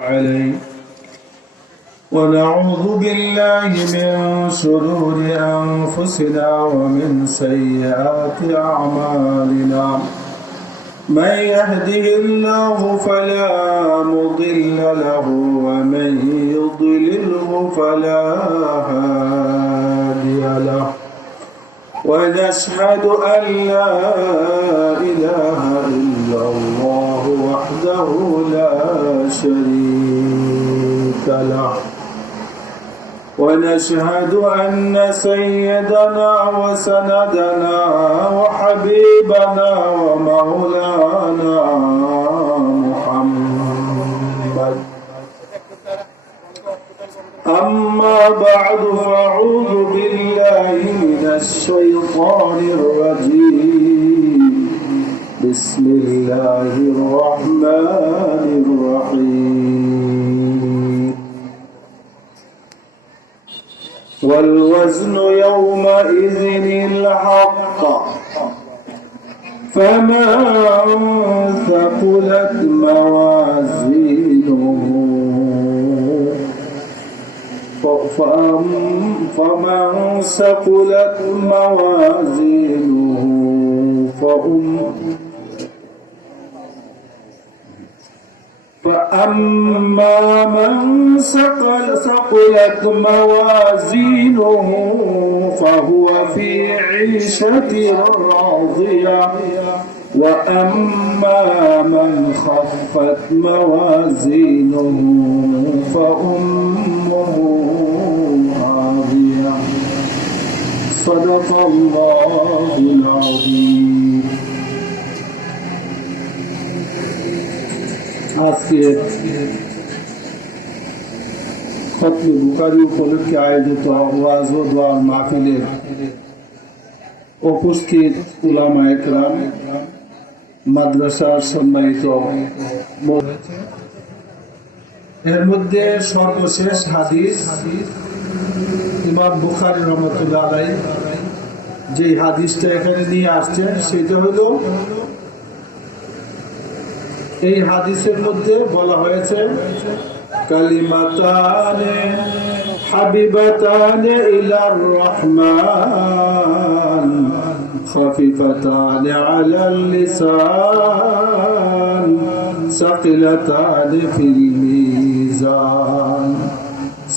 عليه ونعوذ بالله من شرور أنفسنا ومن سيئات أعمالنا من يهده الله فلا مضل له ومن يضلله فلا هادي له ونشهد أن لا إله إلا الله وحده لا شريك له ونشهد أن سيدنا وسندنا وحبيبنا ومولانا محمد أما بعد فأعوذ بالله من الشيطان الرجيم بسم الله الرحمن الرحيم والوزن يومئذ الحق فمن ثقلت موازينه فمن ثقلت موازينه فأما من ثقلت موازينه فهو في عيشة راضية وأما من خفت موازينه فأمه هاوية صدق الله العظيم আজকে খতমে বুখারী উপলক্ষে আয়োজিত ওয়াজ ও দোয়ার মাহফিলে উপস্থিত উলামায়ে কেরাম, মাদ্রাসার সম্মানিত, এর মধ্যে সর্বশেষ হাদিস ইমাম বুখারী রহমাতুল্লাহ আলাইহি যে হাদিসটা এখানে নিয়ে আসছেন সেটা হলো, এই হাদিসের মধ্যে বলা হয়েছে কালিমাতানে হাবিবাতানে ইলার রহমান খাফিফাতানে আলাল লিসান সাকিলাতানে ফিল মিজান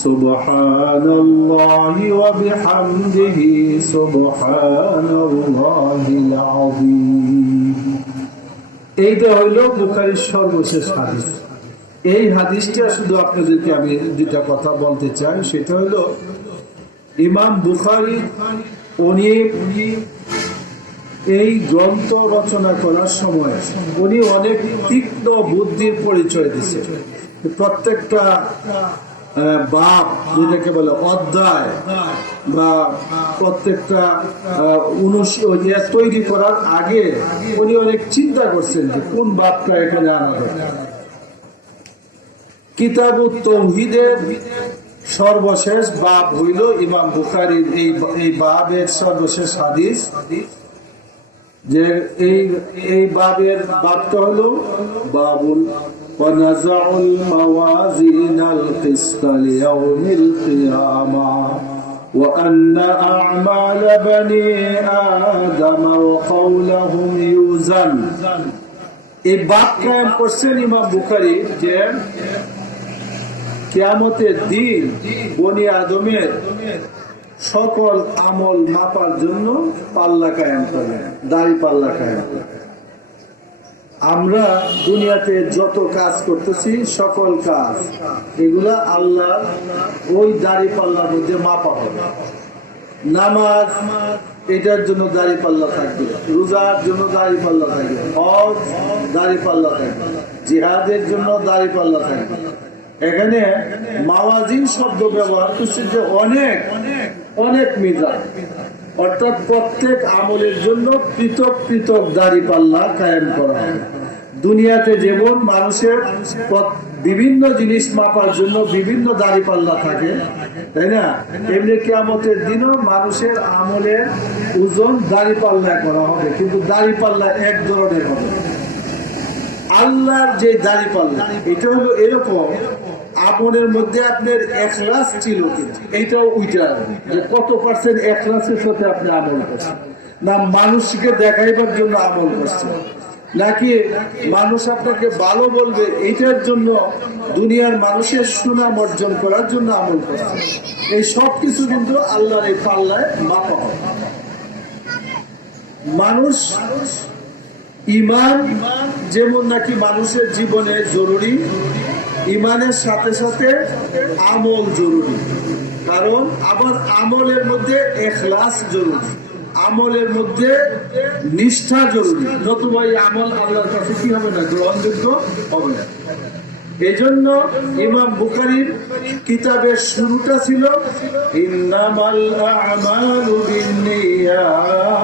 সুবহানাল্লাহি ওয়া বিহামদিহি সুবহানাল্লাহিল আযীম। এইটা হইল বুখারীর সর্বশেষ হাদিস। এই হাদিসটা শুধু আপনাদেরকে আমি দুটা কথা বলতে চাই, সেটা হলো ইমাম বুখারী উনি এই গ্রন্থ রচনা করার সময় উনি অনেক তীক্ষ্ণ বুদ্ধির পরিচয় দিচ্ছে। প্রত্যেকটা বাব, যেটাকে বলে অধ্যায় বা প্রত্যেকটা তৈরি করার আগে উনি অনেক চিন্তা করছেন যে কোন বাবটা এখানে আনা দরকার। কিতাবুত তাওহীদের সর্বশেষ বাব হইল ইমাম বুখারীর এই বাবের সর্বশেষ হাদিস, যে এই বাবের বাবটা হলো বাবুল وَنَزَعُ الْمَوَازِينَ الْقِسْطَ لِيَوْمِ الْقِيَامَةِ وَأَنَّ أَعْمَالَ بَنِي آدَمَ وَقَوْلَهُمْ يُوزَنُ। এই বাব কায়েম করছেন ইমাম বুখারী যে কিয়ামতের দিন বনি আদমের সকল আমল মাপার জন্য পাল্লা কায়েম করবেন, দাড়ি পাল্লা কায়েম করবেন। আমরা দুনিয়াতে যত কাজ করতেছি সকল কাজ এগুলা আল্লাহ ওই দাড়ি পাল্লার মধ্যে মাপা হবে। নামাজ, এটার জন্য দাড়ি পাল্লা থাকবে, রোজার জন্য দাড়ি পাল্লা থাকবে, হজ দাড়ি পাল্লা থাকবে, জিহাদের জন্য দাড়ি পাল্লা থাকবে। এখানে মাওয়াজিন শব্দ ব্যবহার করছে যে অনেক অনেক মিজান, অর্থাৎ প্রত্যেক আমলের জন্য পৃথক পৃথক দাড়ি পাল্লা কায়েম করা হবে। দুনিয়াতে যেমন মানুষের বিভিন্ন জিনিস মাপার জন্য বিভিন্ন দাড়ি পাল্লা থাকে, তাই না, এমনি কিয়ামতের দিনও মানুষের আমলের ওজন দাড়ি পাল্লা করা হবে, কিন্তু দাড়ি পাল্লা এক ধরনের হবে। আল্লাহর যে দাঁড়িপাল্লা এটা হলো এরকম, আমলের মধ্যে আপনার ইখলাস ছিল কিনা এইটাও উইটা যে কত পার্সেন্ট ইখলাসের সাথে আপনি আমল করছেন, না মানুষকে দেখাইবার জন্য আমল করছেন, নাকি মানুষ আপনাকে ভালো বলবে এইটার জন্য, দুনিয়ার মানুষের সুনাম অর্জন করার জন্য আমল করছে। এই সব কিছু কিন্তু আল্লাহর এই পাল্লায় মাপা হয়। মানুষ ইমান যেমন নাকি মানুষের জীবনে জরুরি, ইমানের সাথে সাথে আমল জরুরি, কারণ আবার আমলের মধ্যে ইখলাস জরুরি, আমলের মধ্যে নিষ্ঠা জরুরি, নতুবা এই আমল আল্লাহর কাছে কি হবে না, গ্রহণযোগ্য হবে না। এই জন্য ইমাম বুখারীর কিতাবের শুরুটা ছিল ইন্নামাল আ'মালু বিন্নিয়াত,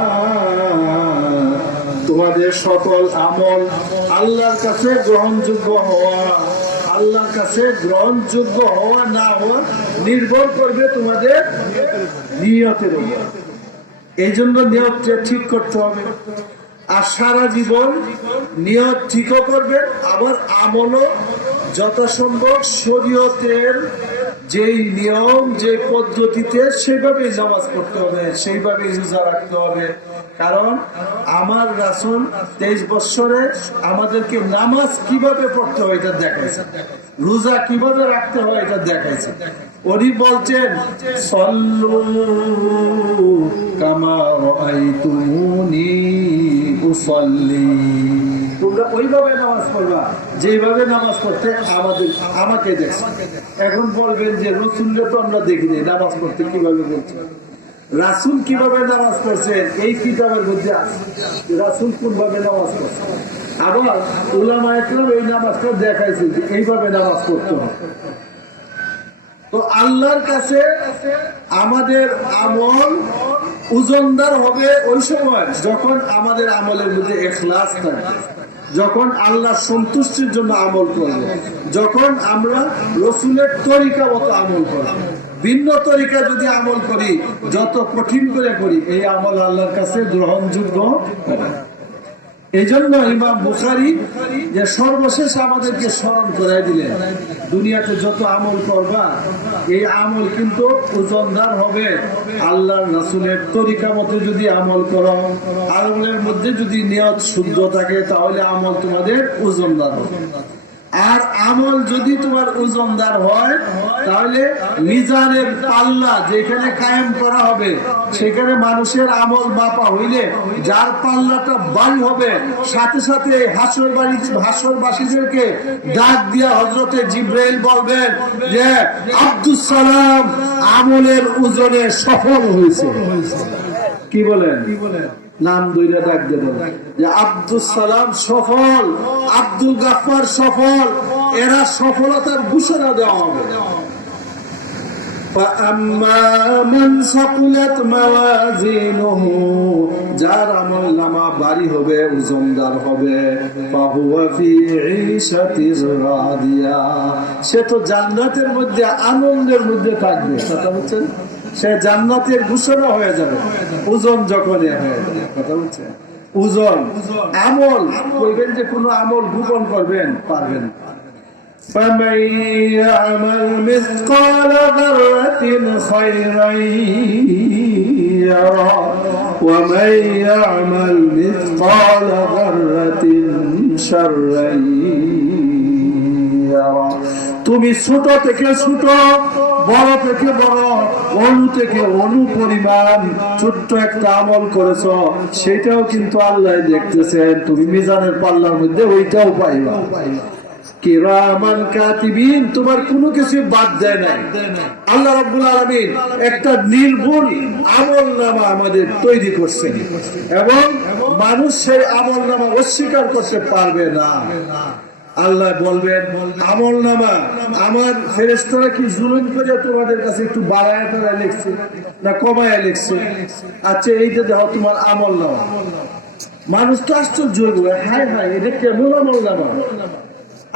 তোমাদের সকল আমল আল্লাহর কাছে গ্রহণযোগ্য হওয়া, আল্লাহর কাছে গ্রহণযোগ্য হওয়া না হওয়া নির্ভর করবে তোমাদের নিয়তের উপর। এই জন্য নিয়তটা ঠিক করতে হবে, আর সারা জীবন নিয়ত ঠিকও করবে, আবার আমলও যথাসম্ভব শরীয়তের যেই নিয়ম যে পদ্ধতিতে সেভাবে নামাজ পড়তে হবে, সেইভাবে রোজা রাখতে হবে। কারণ আমার রাসূল 23 বছরে আমাদেরকে নামাজ কিভাবে পড়তে হয় এটা দেখাইছে, রোজা কিভাবে রাখতে হয় এটা দেখাইছে। উনি বলছেন সল্লু কামা রাআইতুমুনি উসাল্লি, তোমরা ওইভাবে নামাজ পড়বা যেভাবে নামাজ পড়তে আমাকে দেখছো। এখন বলবেন যে রাসূলকে তো আমরা দেখিনি নামাজ পড়তে কিভাবে বলছে, রাসূল কিভাবে নামাজ পড়ছেন এই কিতাবের মধ্যে আছে, রাসূল কোনভাবে নামাজ পড়ছে। আবার উলামায়ে কেরাম এই নামাজটা দেখাইছে যে এইভাবে নামাজ পড়তে হবে। তো আল্লাহর কাছে আমাদের আমল ওজনদার হবে ওই সময় যখন আমাদের আমলের মধ্যে ইখলাস থাকবে, যখন আল্লাহ সন্তুষ্টির জন্য আমল করব, যখন আমরা রাসূলের তরিকা মতো আমল করব। ভিন্ন তরিকা যদি আমল করি, যত কঠিন করে করি, এই আমল আল্লাহর কাছে গ্রহণযোগ্য হবে। এই জন্য ইমাম বুখারী যে সর্বশেষ আমাদেরকে স্মরণ করাই দিলেন, দুনিয়াতে যত আমল করবা এই আমল কিন্তু ওজনদার হবে আল্লাহর রাসূলের তরিকা মতো যদি আমল করো, আমলের মধ্যে যদি নিয়ত শুদ্ধ থাকে তাহলে আমল তোমাদের ওজনদার হবে। আর আমল যদি তোমার ওজনদার হয় তাহলে মিজানের পাল্লা যেখানে কায়েম করা হবে সেখানে মানুষের আমল মাপা হইলে যার পাল্লাটা ভারী হবে, সাথে সাথে হাসরবাসীদেরকে ডাক দিয়া হযরতে জিবরাইল বলবেন যে আব্দুস সালাম আমলের ওজনে সফল হয়েছে। কি বলেন? নাম দইরা ডাক দেব যে আব্দুস সালাম সফল, আব্দুল গাফফার সফল, এরা সফলতার ঘোষণা দেওয়া হবে। যার আমল নামা ভারী হবে, ওজনদার হবে, সে তো জান্নাতের মধ্যে আনন্দের মধ্যে থাকবে। কথা বলছেন, সে জান্নাতের ঘোষণা হয়ে যাবে ওজন যখন হয়ে যাবে। কথা বলছেন, ওজন আমল করবেন, যে কোনো আমল গোপন করবেন পারবেন। فمن يعمل مثقال ذرة خيرا يره ومن يعمل مثقال ذرة شرا يره। তুমি ছোট থেকে ছোট, বড় থেকে বড়, অণু থেকে অণু পরিমাণ ছোট্ট একটা আমল করেছ, সেটাও কিন্তু আল্লাহ দেখতেছেন। তুমি মিজানের পাল্লার মধ্যে ওইটাও পাইবা। কিরামান কাতিবিন, তোমার কোনো কিছু বাদ দেয় নাই। আল্লাহ রাব্বুল আলামিন একটা নির্ভুল আমলনামা আমাদের তৈরি করছেন এবং মানুষ সেই আমলনামা অস্বীকার করতে পারবে না। আল্লাহ বলবেন আমলনামা আমার ফেরেশতারা কি জুলুম করে তোমাদের কাছে একটু বাড়ায় তারা লিখছে না কমায় লিখছে? আচ্ছা এইটা দেখো তোমার আমলনামা। মানুষ তো আশ্চর্য হয়ে, হায় হায় এটা কেমন আমলনামা?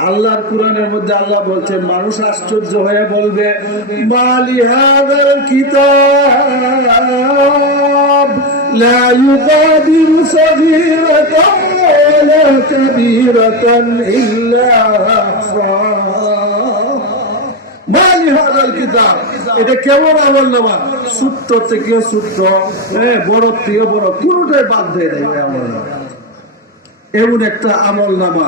আল্লাহর কোরআনের মধ্যে আল্লাহ বলছেন, মানুষ আশ্চর্য হয়ে বলবে মালি হাযাল কিতাব লা ইউগাদিরু সাগীরাতান ولا كبيرة إلا أحصاها ما لهذا الكتاب এটা কেমন আমল নামা ছোট্ট থেকে ছোট্ট বড় থেকে বড় কোনটাই বাদ দেয় না এমন একটা আমল নামা